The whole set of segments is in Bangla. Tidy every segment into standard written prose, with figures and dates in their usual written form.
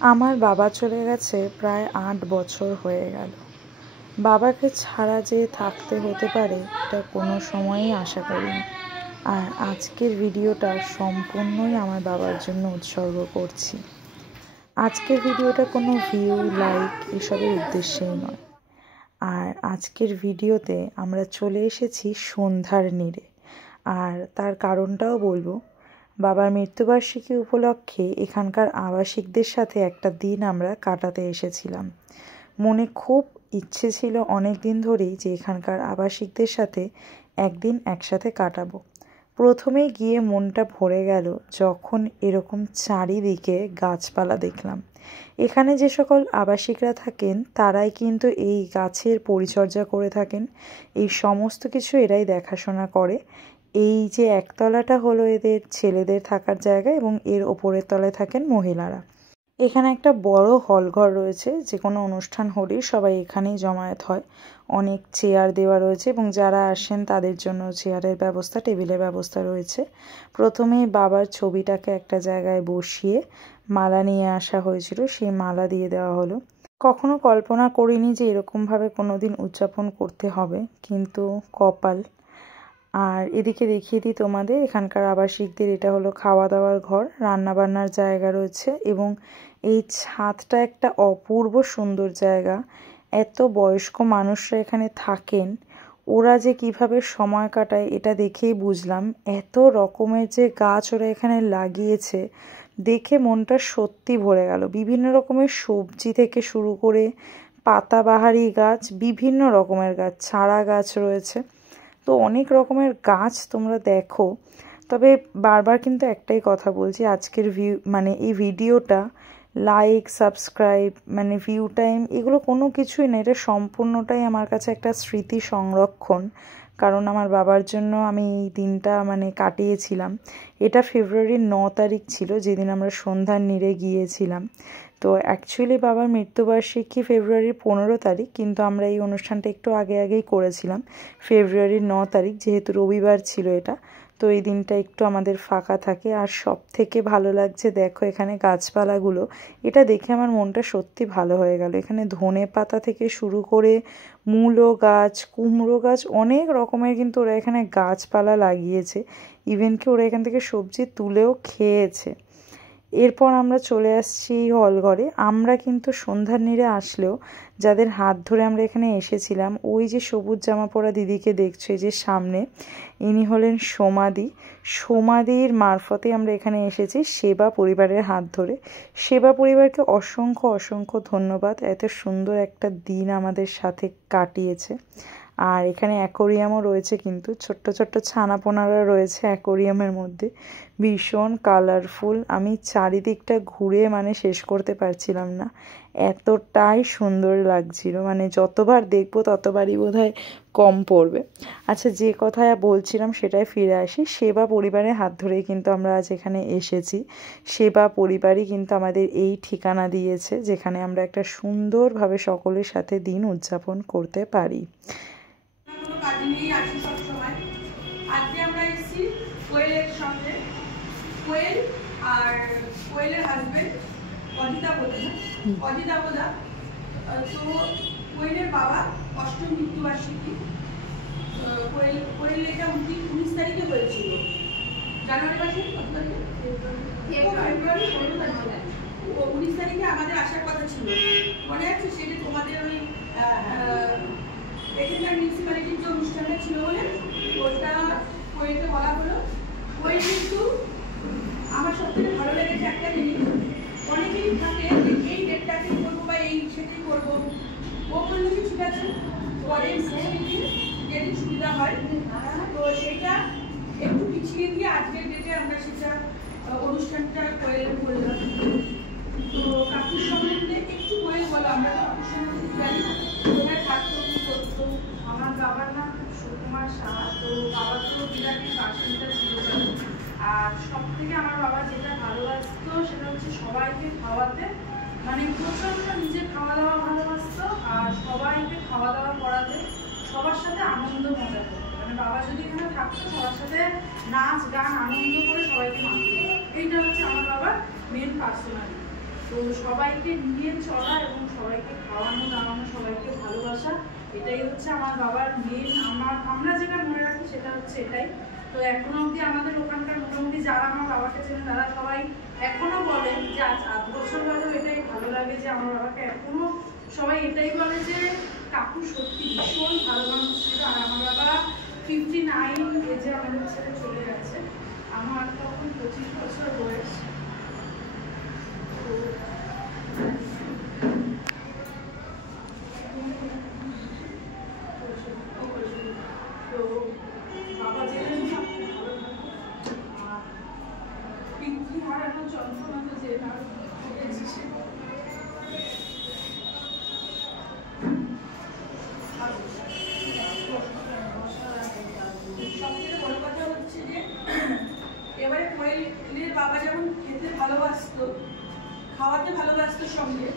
আমার বাবা চলে গেছে প্রায় ৮ বছর হয়ে গেল। বাবাকে ছাড়া যে থাকতে হতে পারে এটা কোনো সময়ই আশা করিনি। আর আজকের ভিডিওটা সম্পূর্ণই আমার বাবার জন্য উৎসর্গ করছি। আজকের ভিডিওটা কোনো ভিউ, লাইক এসবের উদ্দেশ্যেই নয়। আর আজকের ভিডিওতে আমরা চলে এসেছি সন্ধ্যার নীড়ে। আর তার কারণটাও বলবো। বাবার মৃত্যুবার্ষিকী উপলক্ষে এখানকার আবাসিকদের সাথে একটা দিন আমরা কাটাতে এসেছিলাম। মনে খুব ইচ্ছে ছিল অনেক দিন ধরেই যে এখানকার আবাসিকদের সাথে একদিন একসাথে কাটাবো। প্রথমেই গিয়ে মনটা ভরে গেল যখন এরকম চারিদিকে গাছপালা দেখলাম। এখানে যে সকল আবাসিকরা থাকেন তারাই কিন্তু এই গাছের পরিচর্যা করে থাকেন। এই সমস্ত কিছু এরাই দেখাশোনা করে। এই যে একতলাটা হলো এদের ছেলেদের থাকার জায়গা এবং এর ওপরের তলায় থাকেন মহিলারা। এখানে একটা বড় হল ঘর রয়েছে, যে কোনো অনুষ্ঠান হলেই সবাই এখানেই জমায়েত হয়। অনেক চেয়ার দেওয়া রয়েছে এবং যারা আসেন তাদের জন্য চেয়ারের ব্যবস্থা, টেবিলের ব্যবস্থা রয়েছে। প্রথমেই বাবার ছবিটাকে একটা জায়গায় বসিয়ে মালা নিয়ে আসা হয়েছিল, সেই মালা দিয়ে দেওয়া হলো। কখনো কল্পনা করিনি যে এরকমভাবে কোনোদিন উদযাপন করতে হবে, কিন্তু কপাল। আর এদিকে দেখিয়ে দিই তোমাদের, এখানকার আবাসিকদের এটা হলো খাওয়া দাওয়ার ঘর, রান্নাবান্নার জায়গা রয়েছে এবং এই ছাদটা একটা অপূর্ব সুন্দর জায়গা। এত বয়স্ক মানুষরা এখানে থাকেন, ওরা যে কিভাবে সময় কাটায় এটা দেখেই বুঝলাম। এত রকমের যে গাছ ওরা এখানে লাগিয়েছে দেখে মনটা সত্যি ভরে গেল। বিভিন্ন রকমের সবজি থেকে শুরু করে পাতাবাহারি গাছ, বিভিন্ন রকমের গাছ, চারা গাছ রয়েছে। তো অনেক রকমের গাছ তোমরা দেখো। তবে বারবার কিন্তু একটাই কথা বলছি, আজকের এই ভিডিওটা লাইক, সাবস্ক্রাইব, ভিউ টাইম এগুলো কোনো কিছুই না। এটা সম্পূর্ণটাই আমার কাছে একটা স্মৃতি সংরক্ষণ। কারণ আমার বাবার জন্য আমি এই দিনটা কাটিয়েছিলাম। এটা ফেব্রুয়ারির 9 তারিখ ছিল, যেদিন আমরা সন্ধ্যার নীড়ে গিয়েছিলাম। তো অ্যাকচুয়ালি বাবার মৃত্যুবার্ষিকী ফেব্রুয়ারির 15 তারিখ, কিন্তু আমরা এই অনুষ্ঠানটা একটু আগেই করেছিলাম ফেব্রুয়ারির 9 তারিখ, যেহেতু রবিবার ছিল এটা। তো এই দিনটা একটু আমাদের ফাঁকা থাকে। আর সব থেকে ভালো লাগছে দেখো এখানে গাছপালাগুলো, এটা দেখে আমার মনটা সত্যি ভালো হয়ে গেল। এখানে ধনে পাতা থেকে শুরু করে মূলো গাছ, কুমড়ো গাছ, অনেক রকমের কিন্তু ওরা এখানে গাছপালা লাগিয়েছে। ইভেন কি ওরা এখান থেকে সবজি তুলেও খেয়েছে। এরপর আমরা চলে আসছি হলঘরে। আমরা কিন্তু সন্ধ্যার নীড়ে আসলেও যাদের হাত ধরে আমরা এখানে এসেছিলাম, ওই যে সবুজ জামা পরা দিদিকে দেখছো এই যে সামনে, ইনি হলেন সমাধির মারফতে আমরা এখানে এসেছি সেবা পরিবারের হাত ধরে। সেবা পরিবারকে অসংখ্য অসংখ্য ধন্যবাদ, এত সুন্দর একটা দিন আমাদের সাথে কাটিয়েছে। আর এখানে অ্যাকোরিয়ামও রয়েছে, কিন্তু ছোট্ট ছোট্ট ছানাপোনারা রয়েছে অ্যাকোরিয়ামের মধ্যে, ভীষণ কালারফুল। আমি চারিদিকটা ঘুরে শেষ করতে পারছিলাম না, এতটাই সুন্দর লাগছিল। যতবার দেখবো ততবারই বোধহয় কম পড়বে। আচ্ছা, যে কথা বলছিলাম সেটাই ফিরে আসি। সেবা পরিবারের হাত ধরেই কিন্তু আমরা আজ এখানে এসেছি। সেবা পরিবারই কিন্তু আমাদের এই ঠিকানা দিয়েছে, যেখানে আমরা একটা সুন্দরভাবে সকলের সাথে দিন উদযাপন করতে পারি। আজকে আমরা এসেছি কোয়েলের সঙ্গে, কোয়েল আর কোয়েলের হাজবেন্ড অজিতা বোধা। তো কোয়েলের বাবা অষ্টম মৃত্যুবার্ষিকী। কোয়েল এটা 19 তারিখে হয়েছিল, জানুয়ারি মাসে 19 তারিখে আমাদের আসার কথা ছিল, মনে আছে? সেটা তোমাদের ওই এখানকার মিউনিসিপ্যালিটির যে অনুষ্ঠানটা ছিল বলে ওটা কোয়েলকে বলা হলো। কোয়েল কিন্তু আমার সবথেকে ভালো লেগেছে একটা জিনিস, অনেকেই থাকে যে এই ডেটটাকে করবো বা এই সেটাই করবো। ও বললো কি ঠিক আছে, পরের যেদিন সুবিধা হয় তো সেটা একটু পিছিয়ে দিয়ে আজকের ডেটে আমরা সেটা অনুষ্ঠানটা কোয়েল করলাম। তো কাকুর সম্বন্ধে একটু কোয়েল বলো, আমরা তো কাকুর সম্বন্ধে জানি না, কোথায় থাকতো, কি করতো। আমার বাবার নাম সুকুমার সাহা। তো বাবা তো বিরাটের বাসিন্দা ছিল। আর সব থেকে আমার বাবা যেটা ভালোবাসতো সেটা হচ্ছে সবাইকে খাওয়াতে, প্রচন্ড নিজে খাওয়া দাওয়া ভালোবাসতো আর সবাইকে খাওয়া দাওয়া করাতে, সবার সাথে আনন্দ মজা করতো। বাবা যদি এখানে থাকতো সবার সাথে নাচ গান আনন্দ করে সবাইকে মানতো। এইটা হচ্ছে আমার বাবার মেন পার্সোনালিটি। তো সবাইকে নিয়ে চলা এবং সবাইকে খাওয়ানো দাওয়ানো, সবাইকে ভালোবাসা, এটাই হচ্ছে আমার বাবার মেন। আমরা যেটা মনে রাখি সেটা হচ্ছে এটাই। তো এখনো অবধি আমাদের ওখানকার মোটামুটি যারা আমার বাবাকে চেনে তারা সবাই এখনো বলেন যে আজ 8 বছর হলেও এটাই ভালো লাগে যে আমার বাবাকে এখনো সবাই এটাই বলে যে কাকু সত্যি ভীষণ ভালো মানুষ ছিল। আর আমার বাবা 59 এজে আমাদের ছেড়ে চলে গেছে। আমার তখন 25 বছর বয়স। তো বাবা যেদিন পিতৃ হারানো যন্ত্রণা তো যে না ভুগেছি সে সবথেকে বড় কথা হচ্ছে যে এবারে কোয়েলের বাবা যেমন খেতে ভালোবাসতো, খাওয়াতে ভালোবাসতো, সঙ্গে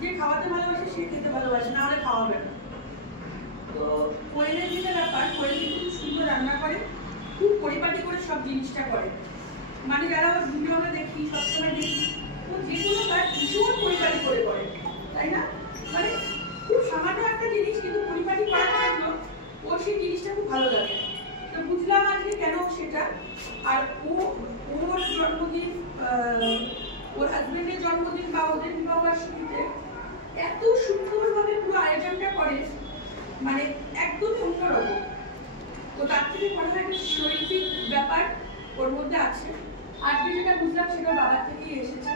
যে খাওয়াতে ভালোবাসে সে খেতে ভালোবাসে, না হলে খাওয়াবে না। তো কোয়েলের যেটা ব্যাপার, কোয়েল কিন্তু খুব সুন্দর রান্না করে, খুব পরিপাটি করে সব জিনিসটা করে। মানে যারা ওর ভিডিও আমরা দেখি, সবসময় দেখি, ও যে কোনো কাজ ভীষণ পরিপাটি করে করে, তাই না? মানে খুব সামান্য একটা জিনিস কিন্তু পরিপাটি করার জন্য ওর সেই জিনিসটা খুব ভালো লাগে। তো বুঝলাম আজকে কেন সেটা। আর ওর জন্মদিন, ওর হাজবেন্ডের জন্মদিন বা ওদের বিবাহবার্ষিকীতে এত সুন্দরভাবে পুরো আয়োজনটা করে, মানে একদমই অন্যরকম। তো তার থেকে মনে হয় একটা শৈল্পিক ব্যাপার ওর মধ্যে আছে। আজকে যেটা বুঝলাম সেটা বাবার থেকেই এসেছে।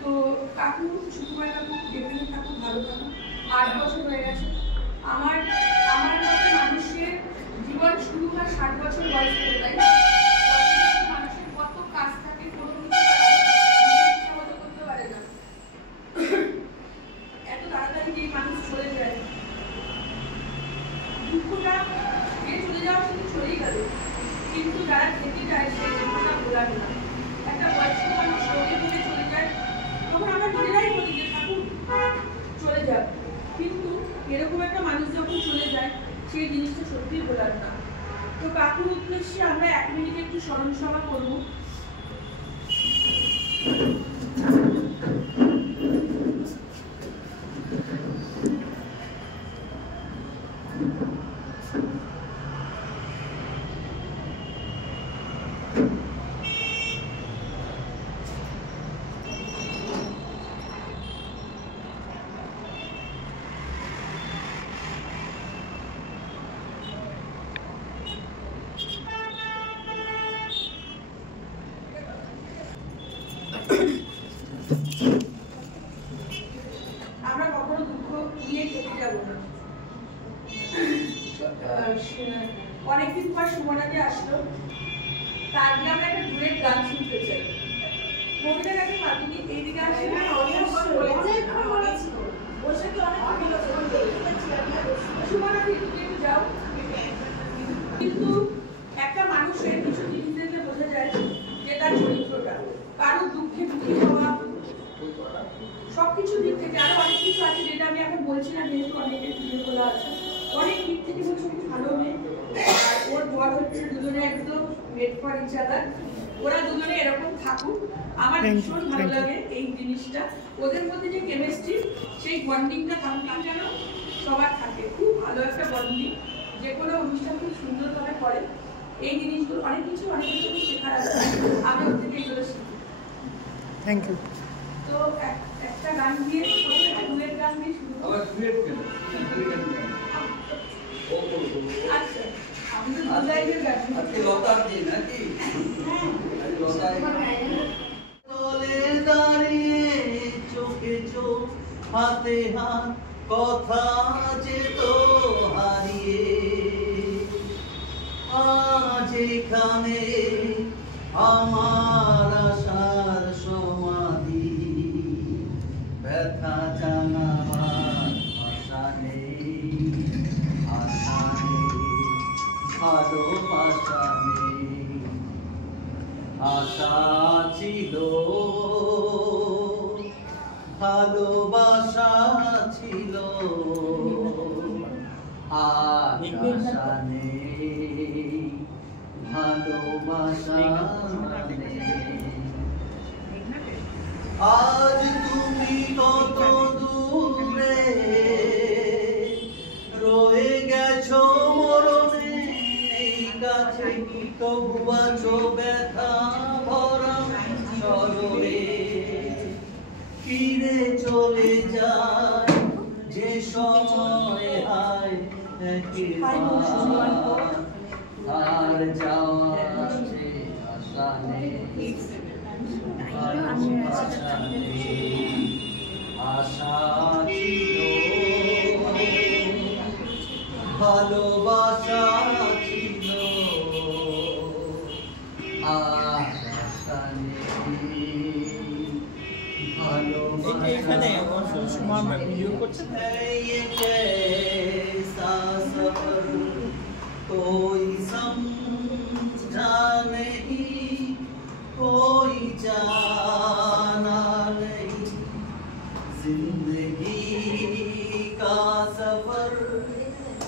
তো কাকু, সুকুমার কাকু, যেখানে থাকুক ভালো থাকুক। 8 বছর হয়ে গেছে। আমার মতো মানুষের জীবন শুরু হয় 60 বছর বয়স থেকে, তাই না? মানুষের কত কাজ থাকে, কোনো কিছু করতে পারে না। এত তাড়াতাড়ি যে মানুষ চলে যায়, দুঃখটা যে চলে যাওয়া শুধু চলেই গেল, কিন্তু যারা থেকে যায় সেই দুঃখটা ভোলার না। একটা বয়স্ক মানুষ রোগে ভেবে চলে যায়, তখন আমরা নিজেরাই বলি যে ঠাকুর চলে যাক, কিন্তু এরকম একটা মানুষ যখন চলে যায় সেই জিনিসটা সত্যিই ভোলার না। তো কাকুর উদ্দেশ্যে আমরা 1 মিনিট একটু স্মরণ সভা করবো। আমরা কখনো দুঃখ নিয়ে খেতে যাবো না। অনেকদিন পর সুমনাদি আসলো, তার জন্য আমরা একটা ডুয়েট গান শুনতে চাই। কবিতা গাছে পাঠিয়ে এইদিকে আসে না, সুমনাদি তুমি একটু যাও। কিন্তু একটা মানুষের কিছু জিনিস দেখলে বোঝা যায় যে তার চরিত্রটা, কারোর দুঃখে দুঃখী হওয়া, সবকিছু দিক থেকে। আরো অনেক কিছু আছে যেটা আমি এখন বলছি না, যেহেতু অনেকের ভিডিও খোলা আছে। অনেক দিক থেকে বলছি খুব ভালো মেয়ে। আর ওর বর হচ্ছে দুজনে একদম মেড ফর ইচ আদার। ওরা দুজনে এরকম থাকুক, আমার ভীষণ ভালো লাগে এই জিনিসটা। ওদের মধ্যে যে কেমিস্ট্রি, সেই বন্ডিংটা থাকুক যেন সবার থাকে। খুব ভালো একটা বন্ডিং, যে কোনো অনুষ্ঠান খুব সুন্দরভাবে করে। এই জিনিসগুলো অনেক কিছু শেখার আছে, আমি ওর থেকে এগুলো শিখি। Thank you. তো একটা গান দিয়ে, ডুয়েট গান দিয়ে শুরু করব। আচ্ছা, আমি তো দুলাইয়ের গান। আজকে লতার দিন নাকি? তলের দাঁড়িয়ে চোখে চোখ, হাতে হাত, কথা যে তো হারিয়ে আজ এখানে আমার আশার সমাধি, ব্যথা জানাবার আশা নেই, আশা নেই, ভালোবাসা নেই। আশা ছিল, ভালোবাসা ছিল, আজ আশা নেই, ভালোবাসা নেই। আজ ফিরে চলে যায় যে সময় হায় একবার আর যাওয়ার যে আশা নেই ভালোবাসা নেই আশা ছিল ভালোবাসা ছিল আশা নেই ভালোবাসা এখানে সময় ভিডিও করছে ये कैसा सफर कोई समझा नहीं कोई जाना नहीं जिंदगी का सफर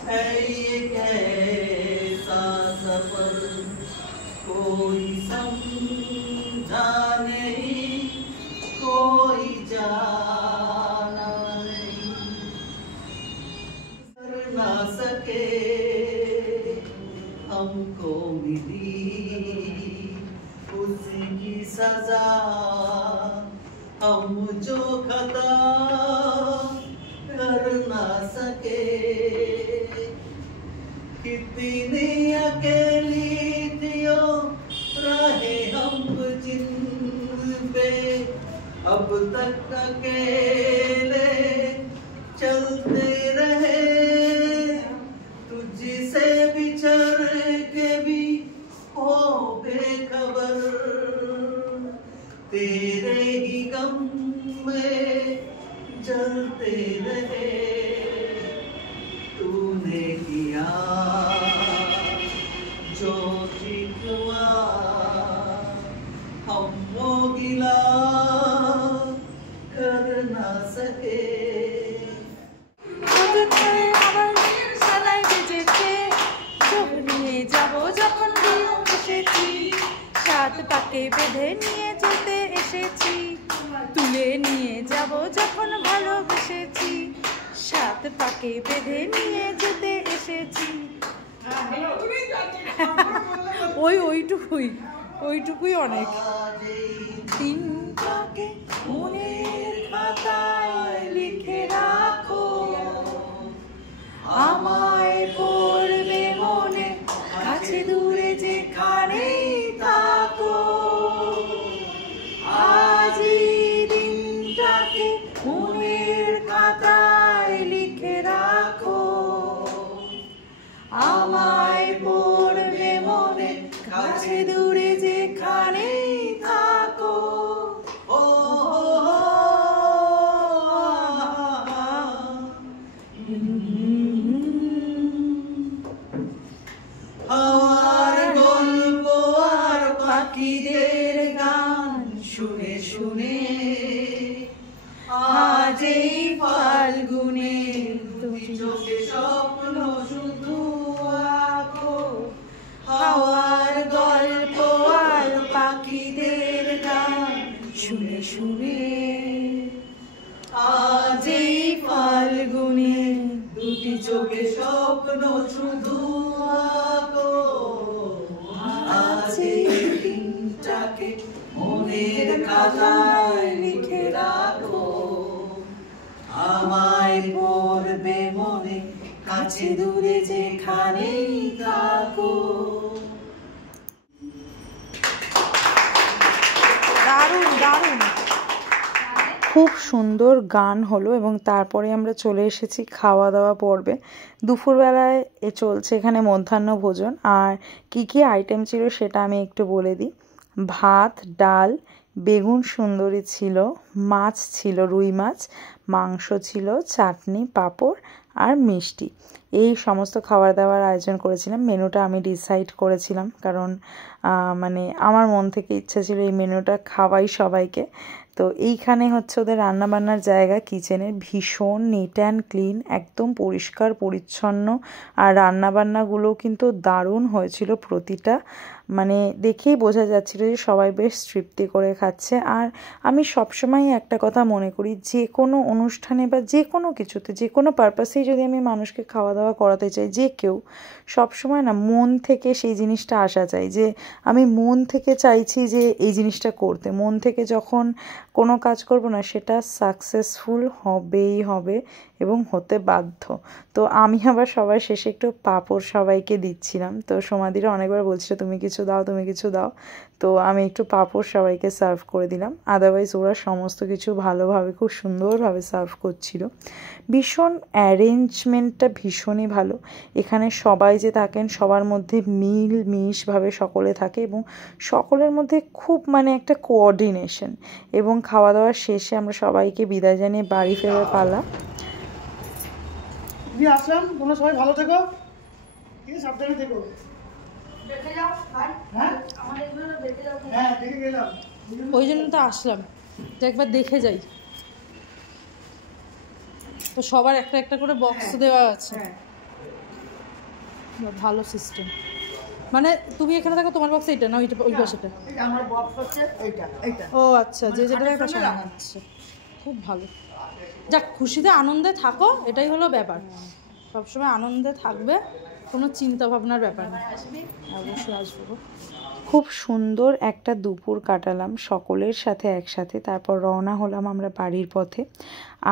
है ये कैसा सफर कोई समझा नहीं कोई जाना नहीं कर ना सके हमको मिली उसी की सजा हम जो खता कर ना सके कितनी अकेली थियो रहे हम जिन पे अब तक अकेले चलते रहे तुझसे बिछड़ के भी हो बेखबर तेरे ही गम में जलते रहे तूने किया जो शिकवा हम वो गिला कर ना सके আবার সালাই বেজেছে চোখ নিয়ে যাবো যখন দিন এসেছি সাত পাকে বেঁধে নিয়ে যেতে এসেছি তুলে নিয়ে যাব যখন ভালোবেসেছি সাত পাকে বেঁধে নিয়ে যেতে এসেছি ওইটুকুই অনেক দিনটাকে মনের খাতায় লিখে রাখো আমায় পড়বে মনে কাছে দূরে যেখানেই থাকো আজ এই দিনটাকে মনের খাতায় লিখে রাখো আমায় পড়বে মনে কাছে দূরে যেখানেই থাকো ও হাওয়ার গল্প আর পাখিদের গান শুনে শুনে আজ এই ফাল্গুনে তুমি চোখে স্বপ্ন শুধু আঁকো হাওয়ার গল্প আর পাখিদের গান শুনে শুনে আজ এই ফাল্গুনে দুটি চোখে স্বপ্ন শুধু আঁকো আজ এই দিনটাকে মনের খাতায় লিখে রাখো আমায় পড়বে মনে কাছে দূরে যেখানেই থাকো দারুণ দারুণ খুব সুন্দর গান হলো এবং তারপরে আমরা চলে এসেছি খাওয়া দাওয়া পর্বে দুপুরবেলায় চলছে এখানে মধ্যাহ্ন ভোজন আর কি কি আইটেম ছিল সেটা আমি একটু বলে দিই ভাত ডাল বেগুন সুন্দরী ছিল মাছ ছিল রুই মাছ মাংস ছিল চাটনি পাঁপড় আর মিষ্টি এই সমস্ত খাবার দাবার আয়োজন করেছিলাম মেনুটা আমি ডিসাইড করেছিলাম কারণ মানে আমার মন থেকে ইচ্ছা ছিল এই মেনুটা খাওয়াই সবাইকে তো এইখানে হচ্ছে ওদের রান্নাবান্নার জায়গা কিচেনের ভীষণ নিট অ্যান্ড ক্লিন একদম পরিষ্কার পরিচ্ছন্ন আর রান্নাবান্নাগুলো কিন্তু দারুণ হয়েছিল প্রতিটা মানে দেখেই বোঝা যাচ্ছিল যে সবাই বেশ তৃপ্তি করে খাচ্ছে আর আমি সবসময় একটা কথা মনে করি যে কোনো অনুষ্ঠানে বা যে কোনো কিছুতে যে কোনো পারপাসেই যদি আমি মানুষকে খাওয়া দাওয়া করাতে চাই যে কেউ সবসময় না মন থেকে সেই জিনিসটা আসা চাই যে আমি মন থেকে চাইছি যে এই জিনিসটা করতে মন থেকে যখন কোনো কাজ করব না সেটা সাকসেসফুল হবেই হবে এবং হতে বাধ্য। তো আমি আবার সবার শেষে একটু পাঁপড় সবাইকে দিচ্ছিলাম। তো সমাধিরা অনেকবার বলছিল তুমি কিছু দাও, তুমি কিছু দাও। তো আমি একটু পাঁপড় সবাইকে সার্ভ করে দিলাম। আদারওয়াইজ ওরা সমস্ত কিছু ভালোভাবে খুব সুন্দরভাবে সার্ভ করছিল। ভীষণ অ্যারেঞ্জমেন্টটা ভীষণই ভালো। এখানে সবাই যে থাকেন সবার মধ্যে মিশভাবে সকলে থাকে এবং সকলের মধ্যে খুব মানে একটা কোঅর্ডিনেশন। এবং খাওয়া দাওয়ার শেষে আমরা সবাইকে বিদায় জানিয়ে বাড়ি ফেরার পালা। আসলাম, তোমরা সবাই ভালো থেকো, ঠিক আছে, সাবধানে থেকো। হ্যাঁ দেখে গেলাম, ওই জন্য তো আসলাম যে একবার দেখে যাই। তো সবার একটা একটা করে বক্স দেওয়া আছে, ভালো সিস্টেম। মানে তুমি এখানে থাকো, তোমার বক্স এইটা না ওইটা, ওই পাশেটা? আমার বক্স হচ্ছে এইটা এইটা। ও আচ্ছা, যে যেটা একটা সমান হচ্ছে, খুব ভালো। যাক, খুশিতে আনন্দে থাকো, এটাই হলো ব্যাপার। সবসময় আনন্দে থাকবে, কোনো চিন্তা ভাবনার ব্যাপার নেই। অবশ্যই আসবো। খুব সুন্দর একটা দুপুর কাটালাম সকলের সাথে একসাথে। তারপর রওনা হলাম আমরা বাড়ির পথে।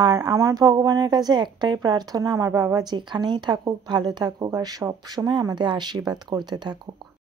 আর আমার ভগবানের কাছে একটাই প্রার্থনা, আমার বাবা যেখানেই থাকুক ভালো থাকুক আর সব সময় আমাদের আশীর্বাদ করতে থাকুক।